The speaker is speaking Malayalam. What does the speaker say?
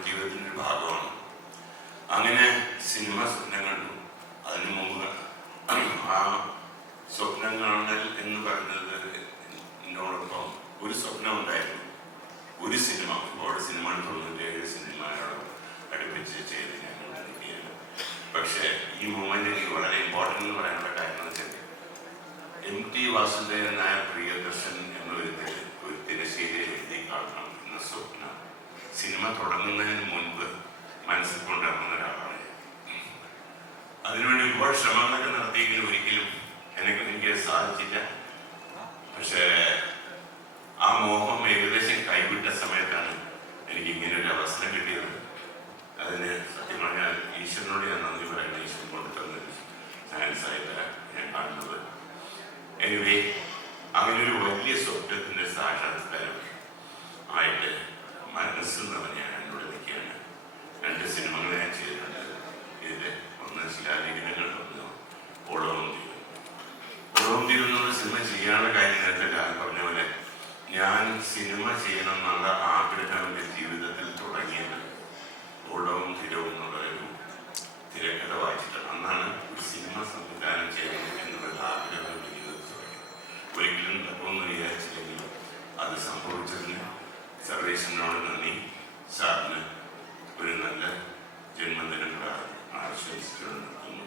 നമ്മുടെ ജീവിതത്തിൻ്റെ ഒരു ഭാഗമാണ്. അങ്ങനെ സിനിമ സ്വപ്നം കണ്ടു. അതിനു മുമ്പ് ആ സ്വപ്നം കാണൽ എന്ന് പറയുന്നത് എന്നോടൊപ്പം ഒരു സ്വപ്നം ഉണ്ടായിരുന്നു. ഒരു സിനിമ, ഒരുപാട് സിനിമ 97 സിനിമയോട് അടുപ്പിച്ച് ചെയ്ത് ഞങ്ങൾ നൽകിയത്. പക്ഷേ ഈ മൂമെന്റ് എനിക്ക് വളരെ ഇമ്പോർട്ടൻ്റ് എന്ന് പറയാനുള്ള കാര്യം എന്ന് വെച്ചാൽ MT വാസുദേവൻ നായർ പ്രിയദർശൻ എന്നൊരു തിരശ്ശീലയിൽ എഴുതി കാണണം എന്ന സ്വപ്നം സിനിമ തുടങ്ങുന്നതിന് മുൻപ് മനസ്സിൽ കൊണ്ടിറങ്ങുന്ന ഒരാളാണ്. അതിനുവേണ്ടി ഒരുപാട് ശ്രമങ്ങളൊക്കെ നടത്തിയെങ്കിലും ഒരിക്കലും എനിക്ക് സാധിച്ചില്ല. പക്ഷേ ആ മോഹം ഏകദേശം കൈവിട്ട സമയത്താണ് എനിക്ക് ഇങ്ങനെ ഒരു അവസരം കിട്ടിയത്. അതിന് സത്യം പറഞ്ഞാൽ ഈശ്വരനോട് ഞാൻ നന്ദി പറയുന്നത്, ഈശ്വരൻ കൊണ്ട് തന്നൊരു ചാൻസായിട്ട് ഞാൻ കാണുന്നത്. എനിവേ അങ്ങനൊരു വലിയ സ്വപ്നത്തിൻ്റെ സാക്ഷാത്കാരം ആയിട്ട് മനസ്സിൽ നിന്ന് ഞാൻ എന്നോട് നിൽക്കുകയാണ്. 2 സിനിമകൾ ഞാൻ ചെയ്തിട്ടുണ്ട്. ഇതിൽ ഒന്ന് ശിലാലിഖിതങ്ങൾ, ഒന്ന് ഓളവും തീരും. ഓളവും തീരും എന്നുള്ള സിനിമ ചെയ്യാനുള്ള കാര്യങ്ങളൊക്കെ ഞാൻ പറഞ്ഞ പോലെ ഞാൻ സിനിമ ചെയ്യണം എന്നുള്ള ആഗ്രഹം എൻ്റെ ജീവിതത്തിൽ തുടങ്ങിയത് ഓളവും തീരവും എന്നുള്ളൊരു തിരക്കഥ വായിച്ചിട്ടാണ്. അന്നാണ് ഒരു സിനിമ സംവിധാനം ചെയ്യണം എന്നുള്ള ആഗ്രഹം എൻ്റെ ജീവിതത്തിൽ തുടങ്ങിയത്. ഒരിക്കലും നടക്കുമെന്ന് വിചാരിച്ചില്ലെങ്കിലും അത് സംഭവിച്ചതിന് സർവേശ്വരനോട് നന്ദി. സാറിന് ഒരു നല്ല ജന്മദിനം ആശംസിച്ചുകൊണ്ട് നിർത്തുന്നു.